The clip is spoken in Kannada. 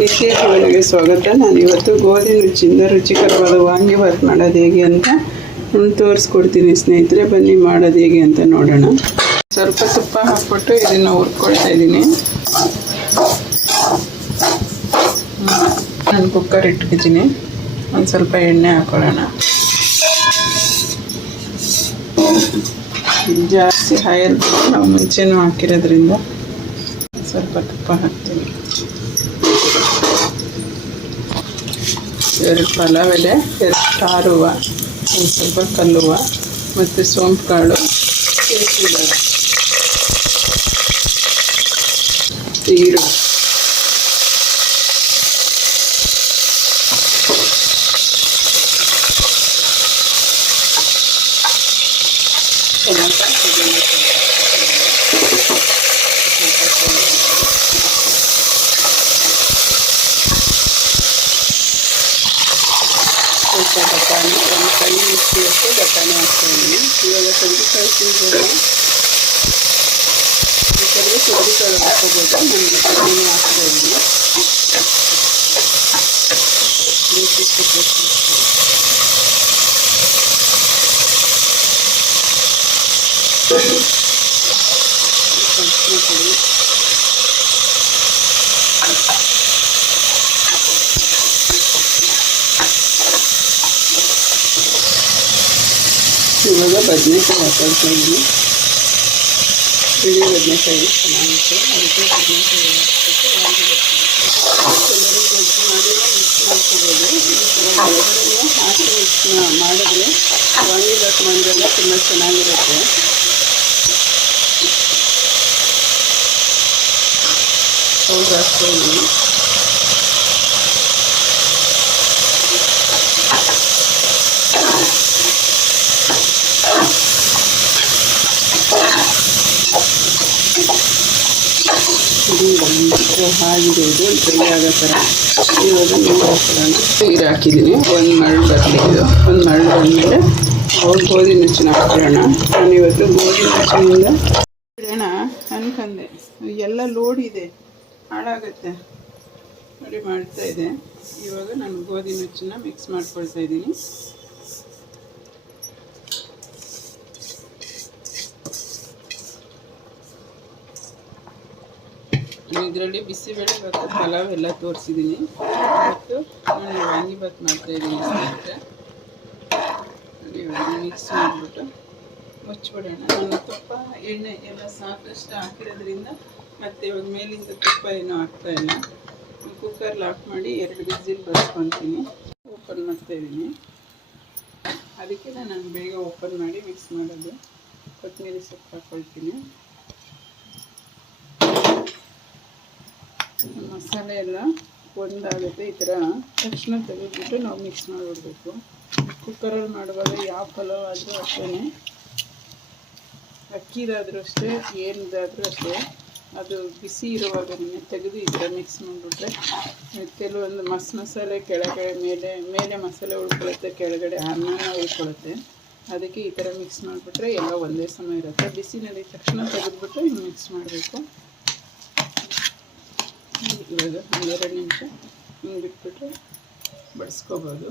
ನಿತ್ಯ ಜೀವನಕ್ಕೆ ಸ್ವಾಗತ. ನಾನು ಇವತ್ತು ಗೋಧಿ ನುಚ್ಚಿಂದ ರುಚಿಕರವಾದ ವಾಂಗಿಬಾತ್ ಮಾಡೋದು ಹೇಗೆ ಅಂತ ತೋರಿಸ್ಕೊಡ್ತೀನಿ ಸ್ನೇಹಿತರೆ. ಬನ್ನಿ ಮಾಡೋದು ಹೇಗೆ ಅಂತ ನೋಡೋಣ. ಸ್ವಲ್ಪ ತುಪ್ಪ ಹಾಕ್ಬಿಟ್ಟು ಇದನ್ನು ಹುರ್ಕೊಳ್ತಾ ಇದ್ದೀನಿ. ನಾನು ಕುಕ್ಕರ್ ಇಟ್ಬಿದ್ದೀನಿ. ಒಂದು ಸ್ವಲ್ಪ ಎಣ್ಣೆ ಹಾಕೊಳ್ಳೋಣ. ಜಾಸ್ತಿ ಆಯಿಲ್ ನಾವು ಮುಂಚೆನೂ ಹಾಕಿರೋದ್ರಿಂದ ಸ್ವಲ್ಪ ತುಪ್ಪ ಹಾಕ್ತೀನಿ. 2 ಪಲಾವ್ ಎಲೆ, 2 ಸ್ಟಾರ್ ಹೂವು, ಒಂದು ಸ್ವಲ್ಪ ಕಲ್ಲುವ ಮತ್ತು ಸೋಂಪು ಕಾಳು, ಈರುಳ್ಳಿ, ಟೊಮೊಟೊ, ಸ್ವಲ್ಪ ಬಟಾಣಿ, ಒಂದು ಕೈ ಮುಚ್ಚಿಯಷ್ಟು ಬಟಾಣಿ ಹಾಕ್ತಾಯಿದ್ದೀನಿ. ಇವಾಗ ಸೌತೆಕಾಯಿ ಸೀಸನ್ನು ಬೇಕಾದರೆ ಸೌತೆಕಾಳು ಹಾಕ್ಕೋಬೋದು. ನಾನು ಬಟಾಣಿನೇ ಹಾಕ್ತಾಯಿದ್ದೀನಿ. ಇವಾಗ ಬದನೆಕಾಯಿ ಹಾಕೊಳ್ತಾ ಇದ್ದೀನಿ. ಬಿಳಿ ಬದನೆಕಾಯಿ ಚೆನ್ನಾಗಿತ್ತು, ಅದಕ್ಕೆ ಬದನೆಕಾಯಿ ಹಾಕ್ಬಿಟ್ಟು ಎಲ್ಲರೂ ಗೊಜ್ಜು ಮಾಡಿ ಮಿಕ್ಸ್ ಮಾಡ್ಕೋಬೋದು. ಈ ಥರ ಹೊರಗಡೆ ಹಾಕಿ ಮಿಕ್ಸ್ ಮಾಡಿದ್ರೆ ವಾಂಗಿಬಾತ್ ಮಾಡಿದ್ರೆ ತುಂಬ ಚೆನ್ನಾಗಿರುತ್ತೆ. ಹೌದು ಹಾಕ್ತಾಯಿದ್ದೀನಿ. ಆಗಿದೆ, ಇದು ಡ್ರೈ ಆಗೋ ಥರ. ಇವಾಗ ನೀರು ಹಾಕೊಳ್ಳೋಣ. ನೀರು ಹಾಕಿದ್ದೀನಿ. ಒಂದು ಮರಳು ಬರಲಿ. ಇದು ಒಂದು ಮರಳು ಬಂದಮೇಲೆ ಗೋಧಿ ನುಚ್ಚನ್ನ ಹಾಕೊಳ್ಳೋಣ. ನಾನು ಇವತ್ತು ಗೋಧಿ ನುಚ್ಚಿನಿಂದ ಇಡೋಣ ಅನ್ಕಂಡೆ. ಎಲ್ಲ ಲೋಡ್ ಇದೆ, ಹಾಳಾಗುತ್ತೆ ನೋಡಿ, ಮಾಡ್ತಾ ಇದೆ. ಇವಾಗ ನಾನು ಗೋಧಿ ನುಚ್ಚನ್ನ ಮಿಕ್ಸ್ ಮಾಡ್ಕೊಳ್ತಾ ಇದ್ದೀನಿ. ಇದರಲ್ಲಿ ಬಿಸಿಬೇಳೆ ಮತ್ತು ಪಲಾವ್ ಎಲ್ಲ ತೋರಿಸಿದ್ದೀನಿ. ಮತ್ತು ನಾನು ವಾಂಗಿಬಾತ್ ಮಾಡ್ತಾಯಿದ್ದೀನಿ ಸ್ನೇಹಿತರೆ. ಮಿಕ್ಸ್ ಮಾಡಿಬಿಟ್ಟು ಮುಚ್ಚಿಬಿಡೋಣ. ನಾನು ತುಪ್ಪ ಎಣ್ಣೆ ಎಲ್ಲ ಸಾಕಷ್ಟು ಹಾಕಿರೋದ್ರಿಂದ ಮತ್ತು ಇವಾಗ ಮೇಲಿಂದ ತುಪ್ಪ ಏನೂ ಹಾಕ್ತಾಯಿಲ್ಲ. ಕುಕ್ಕರ್ ಲಾಕ್ ಮಾಡಿ 2 ವಿಸಿಲ್ ಬರ್ಸ್ಕೊತೀನಿ. ಓಪನ್ ಮಾಡ್ತಾಯಿದ್ದೀನಿ. ಅದಕ್ಕೆ ನಾನು ಬೇಗ ಓಪನ್ ಮಾಡಿ ಮಿಕ್ಸ್ ಮಾಡೋದು. ಕೊತ್ತಂಬರಿ ಸೊಪ್ಪು ಹಾಕ್ಕೊಳ್ತೀನಿ. ಮಸಾಲೆ ಎಲ್ಲ ಒಂದಾಗುತ್ತೆ. ಈ ಥರ ತಕ್ಷಣ ತೆಗೆದುಬಿಟ್ಟು ನಾವು ಮಿಕ್ಸ್ ಮಾಡಿಬಿಡ್ಬೇಕು. ಕುಕ್ಕರಲ್ಲಿ ಮಾಡುವಾಗ ಯಾವ ಪಲಾವ್ ಆದರೂ ಅಷ್ಟೇ, ಅಕ್ಕಿದಾದರೂ ಅಷ್ಟೇ, ಏನಿದಾದರೂ ಅಷ್ಟೇ, ಅದು ಬಿಸಿ ಇರುವಾಗ ತೆಗೆದು ಈ ಥರ ಮಿಕ್ಸ್ ಮಾಡಿಬಿಟ್ರೆ ಕೆಲವೊಂದು ಮಸಾಲೆ ಕೆಳಗಡೆ ಮೇಲೆ ಮಸಾಲೆ ಉಳ್ಕೊಳ್ಳುತ್ತೆ, ಕೆಳಗಡೆ ಅನ್ನನ ಉಳ್ಕೊಳ್ಳುತ್ತೆ. ಅದಕ್ಕೆ ಈ ಥರ ಮಿಕ್ಸ್ ಮಾಡಿಬಿಟ್ರೆ ಎಲ್ಲ ಒಂದೇ ಸಮಯ ಇರುತ್ತೆ. ಬಿಸಿನಲ್ಲಿ ತಕ್ಷಣ ತೆಗೆದುಬಿಟ್ಟು ಹಿಂಗೆ ಮಿಕ್ಸ್ ಮಾಡಬೇಕು. ಇವಾಗ 1-2 ನಿಮಿಷ ಹಿಂಗೆ ಬಿಟ್ಬಿಟ್ರೆ ಬಡಿಸ್ಕೋಬೋದು.